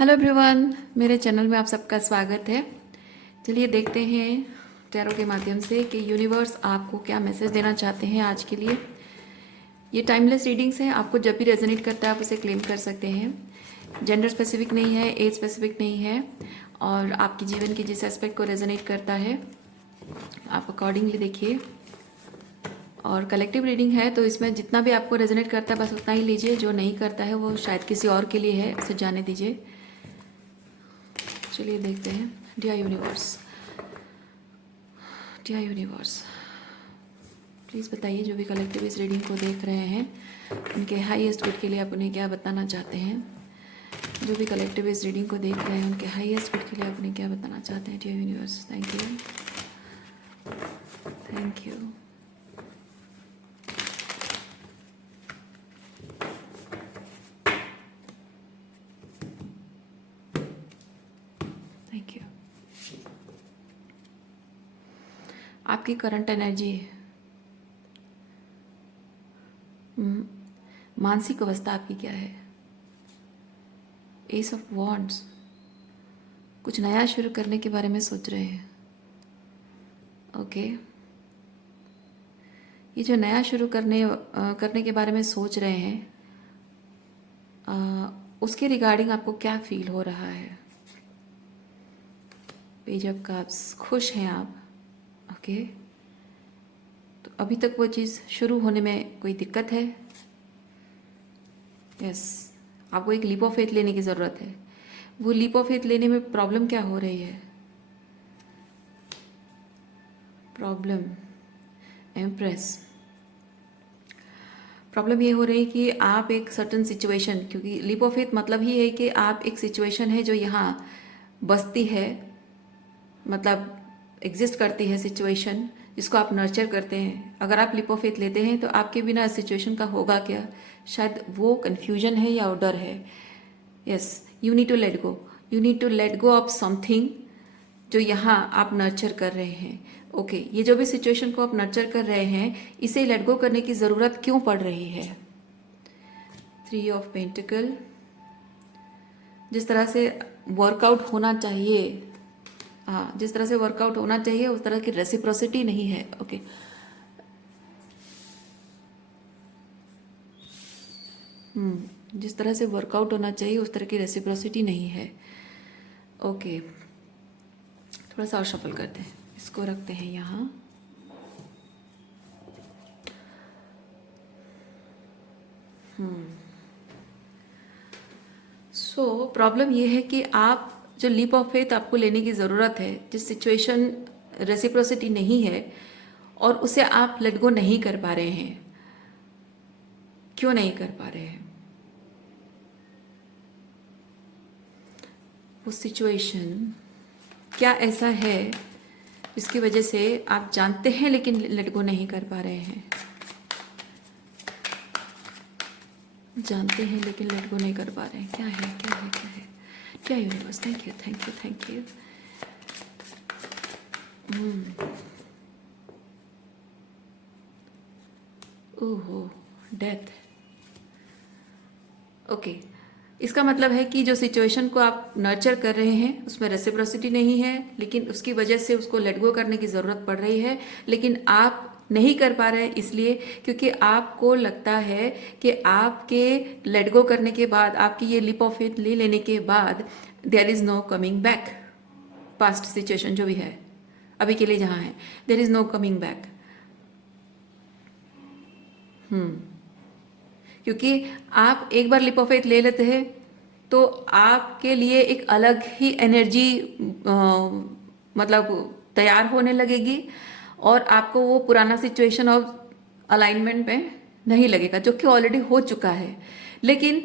Hello everyone, मेरे channel में आप सबका स्वागत है। चलिए देखते हैं टैरो के माध्यम से कि यूनिवर्स आपको क्या मैसेज देना चाहते हैं आज के लिए। ये टाइमलेस रीडिंग्स हैं, आपको जब भी रेजोनेट करता है आप उसे क्लेम कर सकते हैं। जेंडर स्पेसिफिक नहीं है, एज स्पेसिफिक नहीं है, और आपके जीवन के जिस एस्पेक्ट को रेजोनेट करता है आप अकॉर्डिंगली देखिए। और कलेक्टिव रीडिंग है तो इसमें जितना भी आपको रेजोनेट करता है बस उतना ही लीजिए, जो नहीं करता है वो शायद किसी और के लिए है, उसे जाने दीजिए। चलिए देखते हैं। Dear universe, dear universe, please बताइए जो भी कलेक्टिव इस रीडिंग को देख रहे हैं उनके हाईएस्ट गुड के लिए आप उन्हें क्या बताना चाहते हैं। जो भी कलेक्टिव इस रीडिंग को देख रहे हैं उनके हाईएस्ट गुड के लिए आप उन्हें क्या बताना चाहते हैं। Dear universe, thank you, thank you. Thank you. आपकी करंट एनर्जी, मानसिक अवस्था आपकी क्या है। एस ऑफ वॉन्ड्स, कुछ नया शुरू करने के बारे में सोच रहे हैं। ओके, ये जो नया शुरू करने के बारे में सोच रहे हैं उसके रिगार्डिंग आपको क्या फील हो रहा है। पेज ऑफ कप्स, खुश हैं आप। ओके, तो अभी तक वो चीज़ शुरू होने में कोई दिक्कत है। यस, आपको एक लीप ऑफ फेथ लेने की ज़रूरत है। वो लीप ऑफ फेथ लेने में प्रॉब्लम क्या हो रही है। प्रॉब्लम, एम्प्रेस, प्रॉब्लम ये हो रही है कि आप एक सर्टन सिचुएशन, क्योंकि लीप ऑफ फेथ मतलब ही है कि आप एक सिचुएशन है जो यहाँ बसती है, मतलब एग्जिस्ट करती है सिचुएशन जिसको आप नर्चर करते हैं। अगर आप लीप ऑफ फेथ लेते हैं तो आपके बिना इस सिचुएशन का होगा क्या, शायद वो कन्फ्यूजन है या डर है। Yes, you need to let go, you need to let go of something जो यहाँ आप नर्चर कर रहे हैं। ओके, ये जो भी सिचुएशन को आप नर्चर कर रहे हैं इसे लेट गो करने की ज़रूरत क्यों पड़ रही है। 3 ऑफ पेंटिकल, जिस तरह से वर्कआउट होना चाहिए, हाँ जिस तरह से वर्कआउट होना चाहिए उस तरह की रेसिप्रोसिटी नहीं है। ओके, जिस तरह से वर्कआउट होना चाहिए उस तरह की रेसिप्रोसिटी नहीं है। ओके, थोड़ा सा और शफल करते हैं, इसको रखते हैं यहाँ। सो प्रॉब्लम ये है कि आप जो लीप ऑफ फेथ आपको लेने की ज़रूरत है, जिस सिचुएशन रेसिप्रोसिटी नहीं है और उसे आप लेट गो नहीं कर पा रहे हैं। क्यों नहीं कर पा रहे हैं। वो सिचुएशन क्या ऐसा है जिसकी वजह से आप जानते हैं लेकिन लेट गो नहीं कर पा रहे हैं। जानते हैं लेकिन लेट गो नहीं कर पा रहे हैं। क्या है, क्या है, क्या है। क्या universe, thank you, thank you, thank you. ओहो, डेथ। ओके, इसका मतलब है कि जो सिचुएशन को आप नर्चर कर रहे हैं उसमें रेसिप्रोसिटी नहीं है, लेकिन उसकी वजह से उसको लेट गो करने की ज़रूरत पड़ रही है, लेकिन आप नहीं कर पा रहे हैं इसलिए क्योंकि आपको लगता है कि आपके लेट गो करने के बाद, आपकी ये लीप ऑफ फेथ ले लेने के बाद there is no coming back. Past situation जो भी है अभी के लिए जहाँ है, there is no coming back. क्योंकि आप एक बार लिप ऑफ फेथ ले लेते हैं तो आपके लिए एक अलग ही एनर्जी मतलब तैयार होने लगेगी और आपको वो पुराना सिचुएशन ऑफ अलाइनमेंट में नहीं लगेगा जो कि ऑलरेडी हो चुका है। लेकिन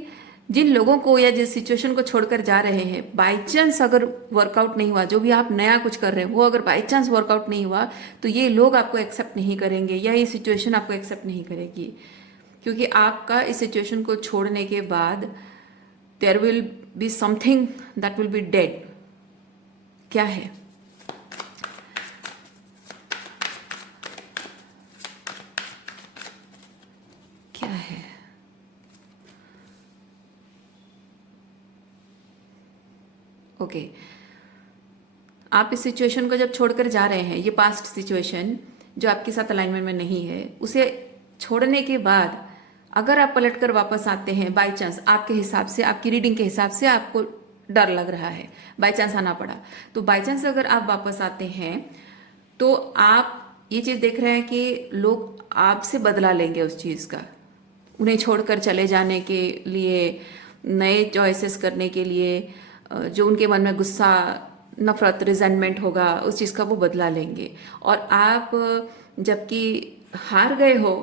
जिन लोगों को या जिस सिचुएशन को छोड़कर जा रहे हैं, बाई चांस अगर वर्कआउट नहीं हुआ, जो भी आप नया कुछ कर रहे हैं वो अगर बाई चांस वर्कआउट नहीं हुआ तो ये लोग आपको एक्सेप्ट नहीं करेंगे या ये सिचुएशन आपको एक्सेप्ट नहीं करेगी, क्योंकि आपका इस सिचुएशन को छोड़ने के बाद there will be something that will be dead. क्या है, क्या है। ओके, आप इस सिचुएशन को जब छोड़कर जा रहे हैं, ये पास्ट सिचुएशन जो आपके साथ अलाइनमेंट में नहीं है, उसे छोड़ने के बाद अगर आप पलटकर वापस आते हैं, बाय चांस आपके हिसाब से, आपकी रीडिंग के हिसाब से आपको डर लग रहा है, बाय चांस आना पड़ा, तो बाय चांस अगर आप वापस आते हैं तो आप ये चीज़ देख रहे हैं कि लोग आपसे बदला लेंगे उस चीज़ का, उन्हें छोड़कर चले जाने के लिए, नए चॉइसेस करने के लिए, जो उनके मन में गुस्सा, नफरत, रिजेंटमेंट होगा, उस चीज़ का वो बदला लेंगे। और आप जबकि हार गए हो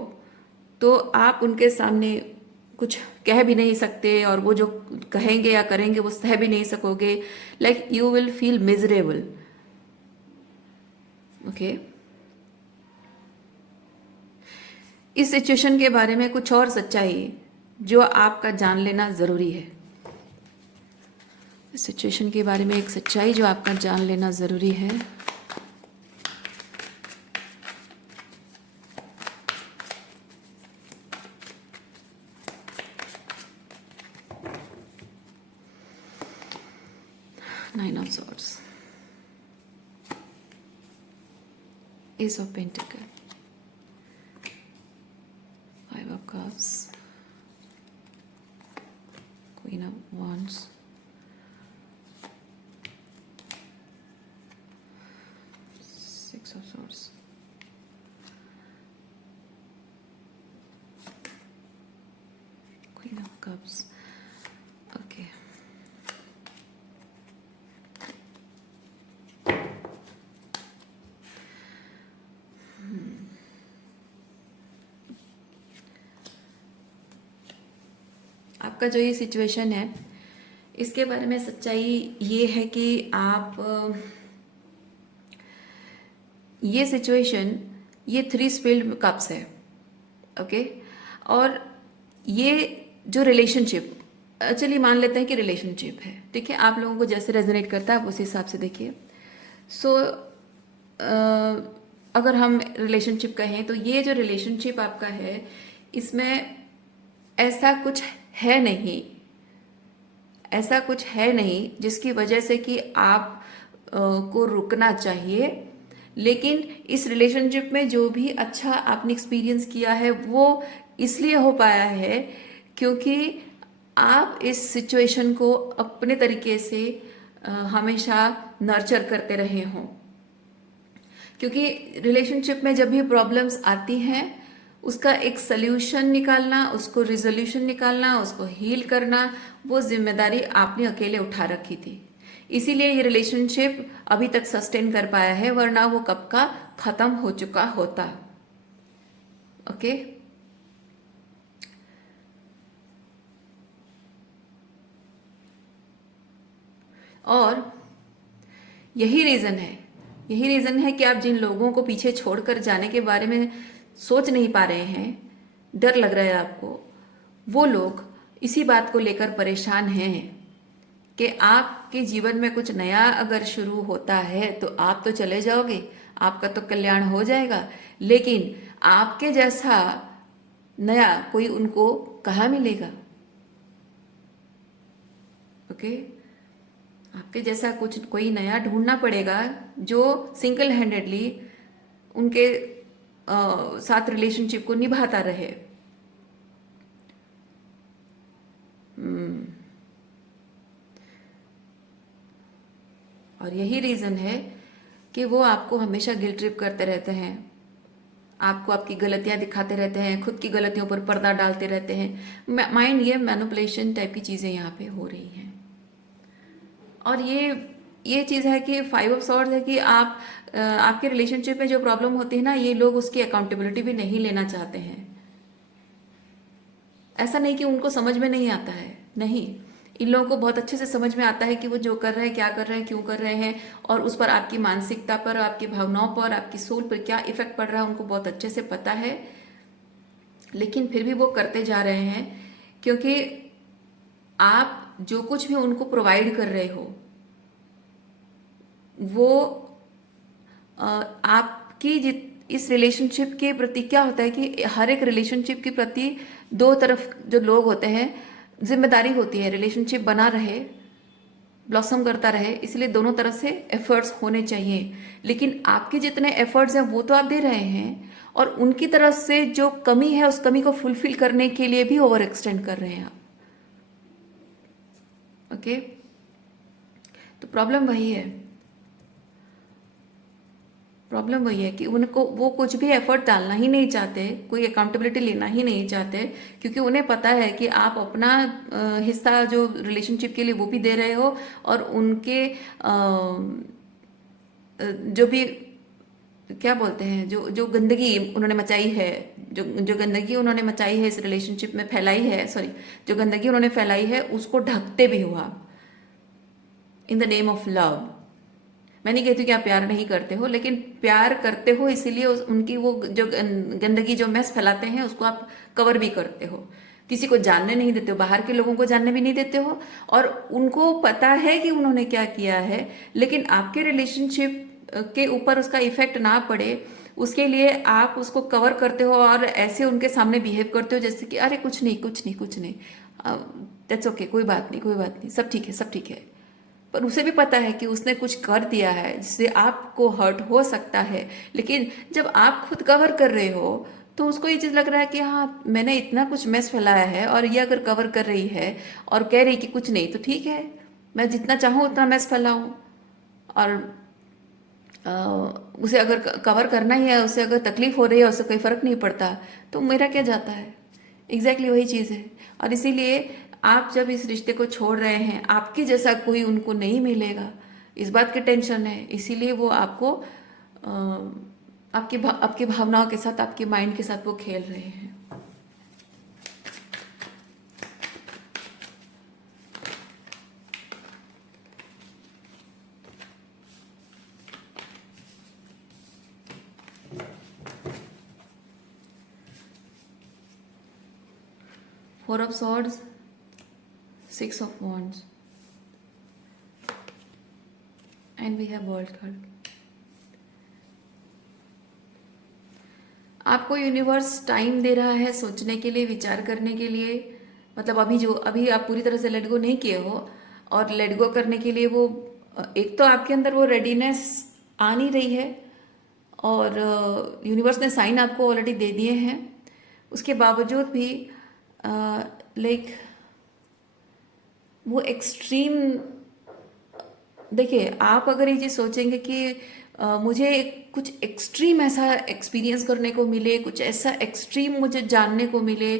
तो आप उनके सामने कुछ कह भी नहीं सकते, और वो जो कहेंगे या करेंगे वो सह भी नहीं सकोगे, like you will feel miserable. Okay, इस सिचुएशन के बारे में कुछ और सच्चाई जो आपका जान लेना ज़रूरी है। इस सिचुएशन के बारे में एक सच्चाई जो आपका जान लेना ज़रूरी है। Nine of swords, S of pentacle, five of cups, queen of wands, six of swords, queen of cups. Okay, आपका जो ये सिचुएशन है, इसके बारे में सच्चाई ये है कि आप ये सिचुएशन, ये 3 स्पिल्ड कप्स है, ओके। और ये जो रिलेशनशिप, चलिए मान लेते हैं कि रिलेशनशिप है, ठीक है, आप लोगों को जैसे रेजोनेट करता है आप उस हिसाब से देखिए। सो अगर हम रिलेशनशिप कहें तो ये जो रिलेशनशिप आपका है, इसमें ऐसा कुछ है नहीं, ऐसा कुछ है नहीं जिसकी वजह से कि आप को रुकना चाहिए। लेकिन इस रिलेशनशिप में जो भी अच्छा आपने एक्सपीरियंस किया है वो इसलिए हो पाया है क्योंकि आप इस सिचुएशन को अपने तरीके से हमेशा नर्चर करते रहे हों। क्योंकि रिलेशनशिप में जब भी प्रॉब्लम्स आती हैं, उसका एक सल्यूशन निकालना, उसको रिजोल्यूशन निकालना, उसको हील करना, वो जिम्मेदारी आपने अकेले उठा रखी थी। इसीलिए ये रिलेशनशिप अभी तक सस्टेन कर पाया है, वरना वो कब का खत्म हो चुका होता। ओके, और यही रीजन है कि आप जिन लोगों को पीछे छोड़कर जाने के बारे में सोच नहीं पा रहे हैं, डर लग रहा है आपको, वो लोग इसी बात को लेकर परेशान हैं कि आपके जीवन में कुछ नया अगर शुरू होता है तो आप तो चले जाओगे, आपका तो कल्याण हो जाएगा, लेकिन आपके जैसा नया कोई उनको कहाँ मिलेगा। ओके, आपके जैसा कुछ कोई नया ढूंढना पड़ेगा जो सिंगल हैंडेडली उनके साथ रिलेशनशिप को निभाता रहे। और यही रीज़न है कि वो आपको हमेशा गिल्ट ट्रिप करते रहते हैं, आपको आपकी गलतियां दिखाते रहते हैं, खुद की गलतियों पर पर्दा डालते रहते हैं। माइंड ये मैनिपुलेशन टाइप की चीज़ें यहाँ पे हो रही हैं। और ये चीज़ है कि 5 ऑफ सॉर्ड्स है कि आप आपके रिलेशनशिप में जो प्रॉब्लम होती है ना, ये लोग उसकी अकाउंटेबिलिटी भी नहीं लेना चाहते हैं। ऐसा नहीं कि उनको समझ में नहीं आता है, नहीं, इन लोगों को बहुत अच्छे से समझ में आता है कि वो जो कर रहे हैं, क्या कर रहे हैं, क्यों कर रहे हैं, और उस पर आपकी मानसिकता पर, आपकी भावनाओं पर, आपकी सोल पर क्या इफेक्ट पड़ रहा है, उनको बहुत अच्छे से पता है। लेकिन फिर भी वो करते जा रहे हैं क्योंकि आप जो कुछ भी उनको प्रोवाइड कर रहे हो वो आपकी इस रिलेशनशिप के प्रति क्या होता है कि हर एक रिलेशनशिप के प्रति दो तरफ जो लोग होते हैं, जिम्मेदारी होती है रिलेशनशिप बना रहे ब्लॉसम करता रहे, इसलिए दोनों तरफ से एफर्ट्स होने चाहिए। लेकिन आपके जितने एफर्ट्स हैं वो तो आप दे रहे हैं, और उनकी तरफ से जो कमी है उस कमी को फुलफिल करने के लिए भी ओवर एक्सटेंड कर रहे हैं आप। ओके, तो प्रॉब्लम वही है कि उनको वो कुछ भी एफर्ट डालना ही नहीं चाहते, कोई अकाउंटेबिलिटी लेना ही नहीं चाहते, क्योंकि उन्हें पता है कि आप अपना हिस्सा जो रिलेशनशिप के लिए वो भी दे रहे हो, और उनके जो भी क्या बोलते हैं, जो जो गंदगी उन्होंने मचाई है, जो गंदगी उन्होंने मचाई है इस रिलेशनशिप में फैलाई है, सॉरी, जो गंदगी उन्होंने फैलाई है उसको ढकते भी हो आप in the name of love. मैं नहीं कहती कि आप प्यार नहीं करते हो, लेकिन प्यार करते हो इसीलिए उनकी वो जो गंदगी जो मैस फैलाते हैं उसको आप कवर भी करते हो, किसी को जानने नहीं देते हो, बाहर के लोगों को जानने भी नहीं देते हो, और उनको पता है कि उन्होंने क्या किया है, लेकिन आपके रिलेशनशिप के ऊपर उसका इफेक्ट ना पड़े उसके लिए आप उसको कवर करते हो, और ऐसे उनके सामने बिहेव करते हो जैसे कि अरे कुछ नहीं कुछ नहीं कुछ नहीं, दैट्स ओके, कोई बात नहीं कोई बात नहीं, सब ठीक है सब ठीक है। पर उसे भी पता है कि उसने कुछ कर दिया है जिससे आपको हर्ट हो सकता है, लेकिन जब आप खुद कवर कर रहे हो तो उसको ये चीज़ लग रहा है कि हाँ मैंने इतना कुछ मेस फैलाया है, और ये अगर कवर कर रही है और कह रही कि कुछ नहीं, तो ठीक है, मैं जितना चाहूँ उतना मेस फैलाऊँ, और उसे अगर कवर करना ही है, उसे अगर तकलीफ हो रही है, उससे कोई फर्क नहीं पड़ता, तो मेरा क्या जाता है। एग्जैक्टली वही चीज़ है। और इसीलिए आप जब इस रिश्ते को छोड़ रहे हैं, आपके जैसा कोई उनको नहीं मिलेगा, इस बात की टेंशन है, इसीलिए वो आपको आपकी भावनाओं के साथ, आपके माइंड के साथ वो खेल रहे हैं। Four of Swords, Six of Wands, and we have World card. आपको यूनिवर्स टाइम दे रहा है सोचने के लिए, विचार करने के लिए, मतलब अभी आप पूरी तरह से लेट गो नहीं किए हो, और लेट गो करने के लिए वो एक तो आपके अंदर वो रेडीनेस आ नहीं रही है, और यूनिवर्स ने साइन आपको ऑलरेडी दे दिए हैं, उसके बावजूद भी लाइक वो एक्सट्रीम, देखिए आप अगर ये चीज़ सोचेंगे कि मुझे कुछ एक्सट्रीम ऐसा एक्सपीरियंस करने को मिले, कुछ ऐसा एक्सट्रीम मुझे जानने को मिले,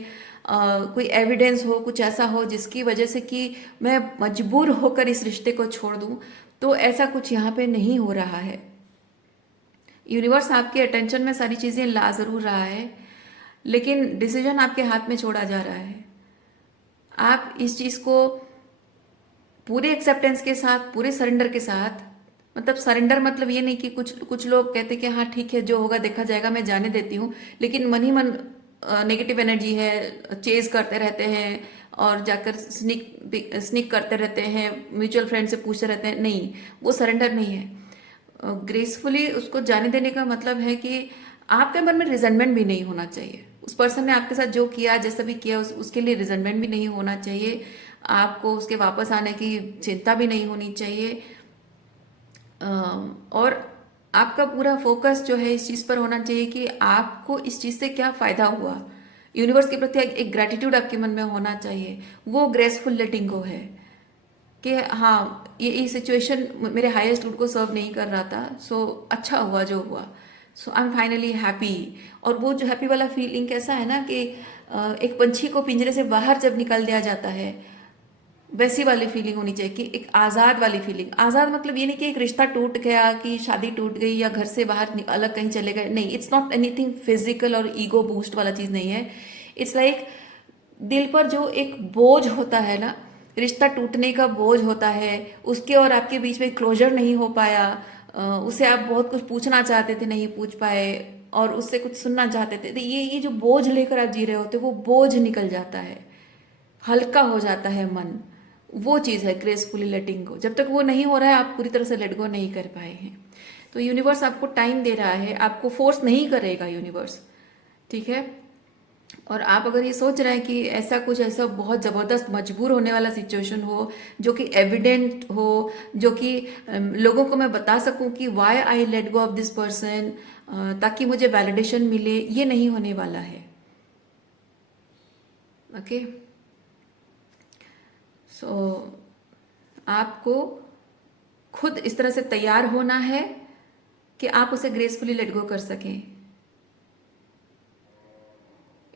कोई एविडेंस हो, कुछ ऐसा हो जिसकी वजह से कि मैं मजबूर होकर इस रिश्ते को छोड़ दूं, तो ऐसा कुछ यहाँ पे नहीं हो रहा है। यूनिवर्स आपके अटेंशन में सारी चीज़ें ला ज़रूर रहा है, लेकिन डिसीजन आपके हाथ में छोड़ा जा रहा है। आप इस चीज़ को पूरे एक्सेप्टेंस के साथ, पूरे सरेंडर के साथ, मतलब सरेंडर मतलब ये नहीं कि कुछ लोग कहते कि हाँ ठीक है जो होगा देखा जाएगा, मैं जाने देती हूँ, लेकिन मन ही मन नेगेटिव एनर्जी है, चेज करते रहते हैं, और जाकर स्निक करते रहते हैं, म्यूचुअल फ्रेंड से पूछते रहते हैं, नहीं, वो सरेंडर नहीं है। ग्रेसफुली उसको जाने देने का मतलब है कि आपके मन में रिजेंटमेंट भी नहीं होना चाहिए, उस पर्सन ने आपके साथ जो किया, जैसा भी किया, उसके लिए रिजेंटमेंट भी नहीं होना चाहिए, आपको उसके वापस आने की चिंता भी नहीं होनी चाहिए, और आपका पूरा फोकस जो है इस चीज़ पर होना चाहिए कि आपको इस चीज़ से क्या फ़ायदा हुआ। यूनिवर्स के प्रति एक ग्रैटिट्यूड आपके मन में होना चाहिए, वो ग्रेसफुल लेटिंग गो है कि हाँ ये सिचुएशन मेरे हाईएस्ट गुड को सर्व नहीं कर रहा था, सो अच्छा हुआ जो हुआ, सो आई एम फाइनली हैप्पी। और वो जो हैप्पी वाला फीलिंग कैसा है ना कि एक पंछी को पिंजरे से बाहर जब निकाल दिया जाता है, वैसी वाली फीलिंग होनी चाहिए कि एक आज़ाद वाली फीलिंग। आज़ाद मतलब ये नहीं कि एक रिश्ता टूट गया, कि शादी टूट गई, या घर से बाहर अलग कहीं चले गए, नहीं, इट्स नॉट एनीथिंग फिजिकल और ईगो बूस्ट वाला चीज़ नहीं है। इट्स लाइक दिल पर जो एक बोझ होता है ना, रिश्ता टूटने का बोझ होता है, उसके और आपके बीच में क्लोजर नहीं हो पाया, उसे आप बहुत कुछ पूछना चाहते थे नहीं पूछ पाए, और उससे कुछ सुनना चाहते थे, तो ये जो बोझ लेकर आप जी रहे होते, वो बोझ निकल जाता है, हल्का हो जाता है मन, वो चीज़ है ग्रेसफुली लेटिंग गो। जब तक वो नहीं हो रहा है आप पूरी तरह से लेट गो नहीं कर पाए हैं। तो यूनिवर्स आपको टाइम दे रहा है, आपको फोर्स नहीं करेगा यूनिवर्स, ठीक है। और आप अगर ये सोच रहे हैं कि ऐसा कुछ ऐसा बहुत ज़बरदस्त मजबूर होने वाला सिचुएशन हो जो कि एविडेंट हो, जो कि लोगों को मैं बता सकूं कि why I let go of this person, ताकि मुझे वैलिडेशन मिले, ये नहीं होने वाला है। ओके, सो आपको खुद इस तरह से तैयार होना है कि आप उसे ग्रेसफुली लेट गो कर सकें।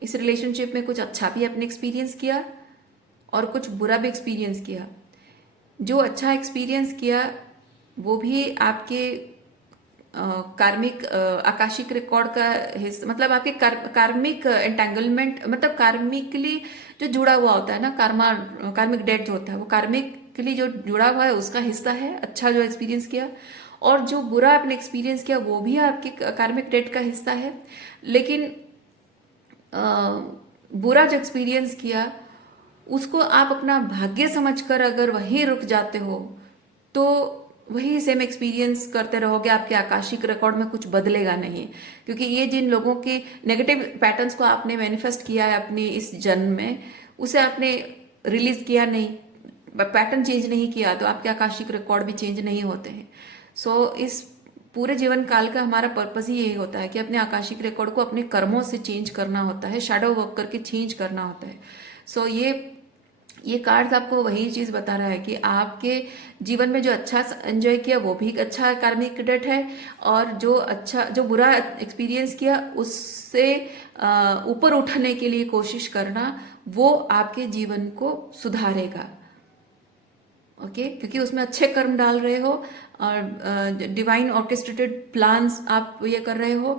इस रिलेशनशिप में कुछ अच्छा भी आपने एक्सपीरियंस किया और कुछ बुरा भी एक्सपीरियंस किया। जो अच्छा एक्सपीरियंस किया वो भी आपके कार्मिक आकाशिक रिकॉर्ड का हिस्सा, मतलब आपके कार्मिक एंटेंगलमेंट, मतलब कार्मिकली जो जुड़ा हुआ होता है ना, कार्मिक डेट जो होता है वो कार्मिकली जो जुड़ा हुआ है उसका हिस्सा है, अच्छा जो एक्सपीरियंस किया। और जो बुरा आपने एक्सपीरियंस किया वो भी आपके कार्मिक डेट का हिस्सा है। लेकिन बुरा जो एक्सपीरियंस किया उसको आप अपना भाग्य समझकर अगर वहीं रुक जाते हो तो वही सेम एक्सपीरियंस करते रहोगे, आपके आकाशिक रिकॉर्ड में कुछ बदलेगा नहीं। क्योंकि ये जिन लोगों के नेगेटिव पैटर्न्स को आपने मैनिफेस्ट किया है अपने इस जन्म में, उसे आपने रिलीज किया नहीं, पैटर्न चेंज नहीं किया, तो आपके आकाशिक रिकॉर्ड भी चेंज नहीं होते हैं। सो इस पूरे जीवन काल का हमारा पर्पस ही यही होता है कि अपने आकाशिक रिकॉर्ड को अपने कर्मों से चेंज करना होता है, शैडो वर्क करके चेंज करना होता है। सो ये कार्ड्स आपको वही चीज बता रहा है कि आपके जीवन में जो अच्छा एंजॉय किया वो भी एक अच्छा कार्मिक डेट है, और जो बुरा एक्सपीरियंस किया उससे ऊपर उठने के लिए कोशिश करना, वो आपके जीवन को सुधारेगा। ओके, क्योंकि उसमें अच्छे कर्म डाल रहे हो और डिवाइन ऑर्केस्ट्रेटेड प्लान्स आप ये कर रहे हो,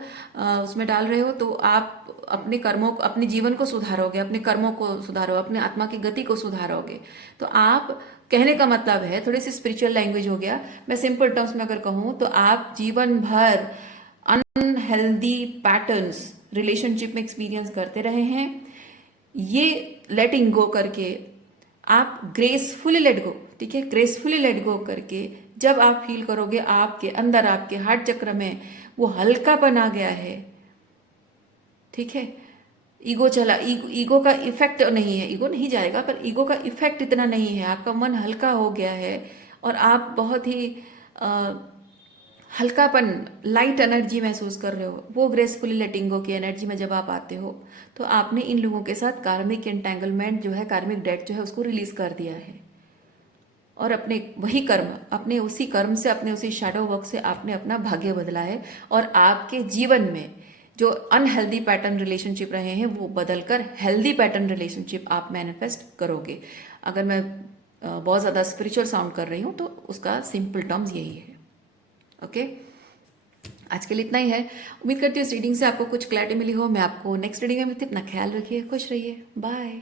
उसमें डाल रहे हो, तो आप अपने कर्मों को, अपने जीवन को सुधारोगे, अपने कर्मों को सुधारोगे, अपने आत्मा की गति को सुधारोगे। तो आप, कहने का मतलब है, थोड़ी सी स्पिरिचुअल लैंग्वेज हो गया, मैं सिंपल टर्म्स में अगर कहूँ तो आप जीवन भर अनहेल्दी पैटर्न्स रिलेशनशिप में एक्सपीरियंस करते रहे हैं। ये लेटिंग गो करके आप ग्रेसफुली लेट गो, ठीक है, ग्रेसफुली लेट गो करके जब आप फील करोगे आपके अंदर, आपके हार्ट चक्र में वो हल्कापन आ गया है, ठीक है, ईगो चला, ईगो का इफेक्ट नहीं है, ईगो नहीं जाएगा पर ईगो का इफेक्ट इतना नहीं है, आपका मन हल्का हो गया है और आप बहुत ही हल्कापन, लाइट एनर्जी महसूस कर रहे हो, वो ग्रेसफुली लेटिंग गो की एनर्जी में जब आप आते हो तो आपने इन लोगों के साथ कार्मिक एंटेंगलमेंट जो है, कार्मिक डेट जो है उसको रिलीज कर दिया है। और अपने वही कर्म, अपने उसी कर्म से, अपने उसी शैडो वर्क से आपने अपना भाग्य बदला है, और आपके जीवन में जो अनहेल्दी पैटर्न रिलेशनशिप रहे हैं वो बदलकर हेल्दी पैटर्न रिलेशनशिप आप मैनिफेस्ट करोगे। अगर मैं बहुत ज़्यादा स्पिरिचुअल साउंड कर रही हूँ तो उसका सिंपल टर्म्स यही है। ओके, आज के लिए इतना ही है। उम्मीद करती हूँ इस रीडिंग से आपको कुछ क्लैरिटी मिली हो। मैं आपको नेक्स्ट रीडिंग में मिलती हूँ। अपना ख्याल रखिए, खुश रहिए, बाय।